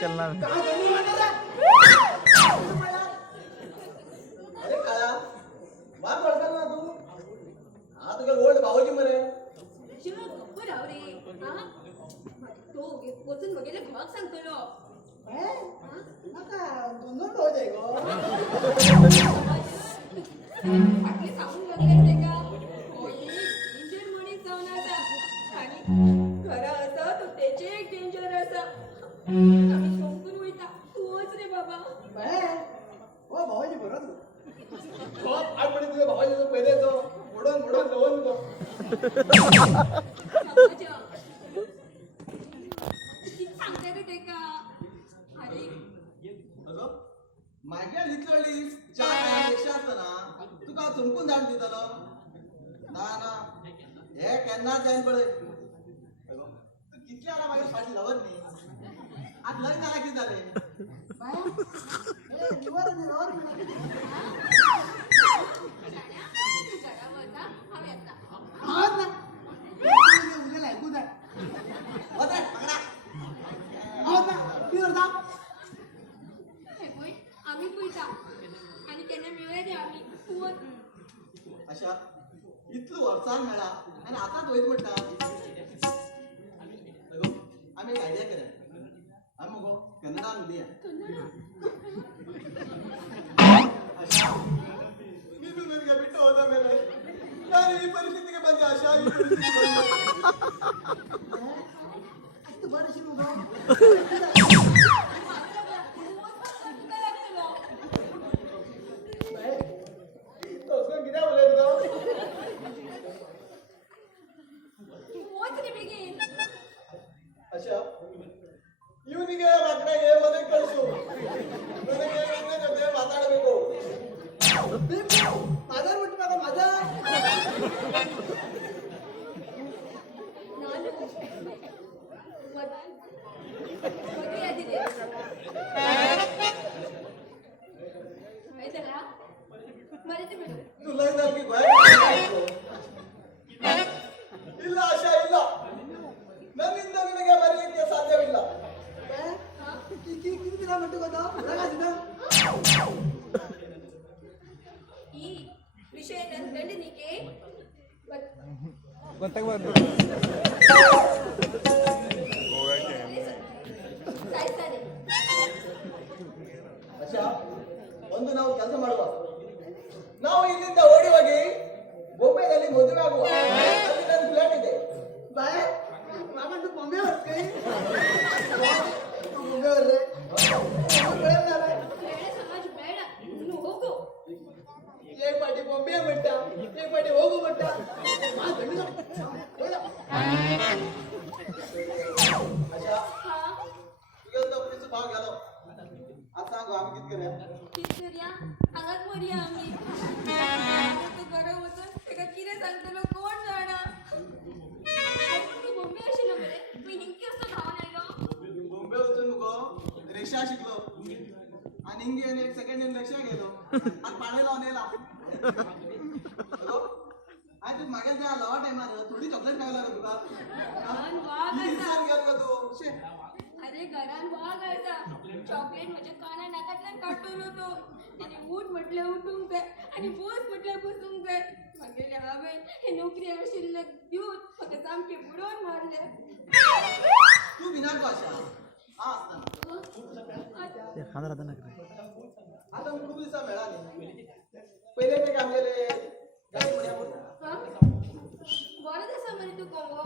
केला अरे काळा बाप ओळखाल ना तू हा तुझ्या ओल्ड भाऊजी मरे तो वचून बघितले घोवाक सांगतलो दोन भाऊ जाय गो फाटले सांगून बघितले का डेंजर मनीस जाऊन आसा आणि खरं असं तो त्याचे एक डेंजर असा आम्ही समजून वयता तूच रे बाबा ओ भाऊजी बरोबर आज पण तुझ्या भावाजी पहिले तो मोडून मोडून लवून तो सांगते का ते का अरे मागे लिटली चार रिक्षा असताना तुका चुंकून धाड दितलो ना ना हे केन्ना जायन पळय कितल्या आला मागे फाटी लवर न्ही आज लग्न झाला किती झाले आम्ही पळता आणि त्यांना मिळाले आम्ही अशा इतलं वर्सान मेळा आणि आताच वयत म्हणटा आम्ही एक आयडिया केल्या आम्ही मगो कन्नडान उलया अशा मी तू ನನಗೆ ಬಿಟ್ಟು ಹೋದ ಮೇಲೆ ನಾನು ಈ ಪರಿಸ್ಥಿತಿಗೆ ಬಂದೆ ಆಶಾ ಈ ಪರಿಸ್ಥಿತಿಗೆ ಬಂದೆ ಅಷ್ಟು ಬರಸಿರು अच्छा ಇವನಿಗೆ ಮಕ್ಕಳಿಗೆ ಮನೆ ಕಳಿಸು ನನಗೆ ಇವನ ಜೊತೆ ಮಾತಾಡಬೇಕು ಮಾತಾಡ್ಬಿಟ್ಟು ಮಜಾ ನಾನು ಮದುವೆ ಆಗಿದೆ ಆಯ್ತಲ್ಲ ಮರೆತು ಬಿಡು तुला जागी ಇಲ್ಲ ಆಶಾ ಇಲ್ಲ ನನ್ನಿಂದ ನಿನಗೆ ಬರಲಿಕ್ಕೆ ಸಾಧ್ಯವಿಲ್ಲ ಈ ವಿಷಯ ನನ್ನ ಗಂಡನಿಗೆ ಸಾಯ್ತಾನೆ ಅಚ್ಚಾ ಒಂದು ನಾವು ಕೆಲಸ ಮಾಡುವ ನಾವು ಇಲ್ಲಿಂದ ಓಡಿ ಹೋಗಿ ಬೊಂಬೆನಲ್ಲಿ ಮದುವೆ ಆಗುವ ಅಲ್ಲಿ ನನ್ನ ಫ್ಲಾಟ್ ಇದೆ ಬಾಯ್ ಮಾಮಂದು ಬೊಂಬೆ ಹೊರಗೆ ಬೊಂಬೆ ಹೊರಗೆ ಬೇಡ ಸಮಾಜ ಬೇಡ ನೀನು ಹೋಗು एक पाटी बॉम्बे म्हणता एक पाटी होगू म्हणता अच्छा तुझ्या नोकरीचा भाव गेलो आता सांगू आम्ही किती करूया किती करूया हांगाच मरूया आम्ही तू गरम होतं तेका कितें सांगतलो कोण जाणा तू बॉम्बे आशिल्लो मरे मी हिंकी असतो धांवन आयलो बॉम्बे वचून मुगो रिक्षा शिकलो आणि हिंगे एक सेकंड हँड रिक्षा गेलो आज पाणी लावून येला आज तू मागे त्या लवा टायमार थोडी चॉकलेट खायला रे तुका घरान वाघ आसा गेलो तू अरे घरान वाघ आसा चॉकलेट म्हज्या काना नाकातल्यान काडटलो तो आनी उठ म्हटल्यार उठूंक जाय आनी बस म्हटल्यार बसूंक जाय मागीर हांवें हे नोकरी आशिल्ले दिवन म्हाका सामकें बुडोवन मारले तू भिनाको आशा हा असताना आता खूप दिवसा मिळाले पहिले ते काम केले बरं आसा मरे तू कोंगो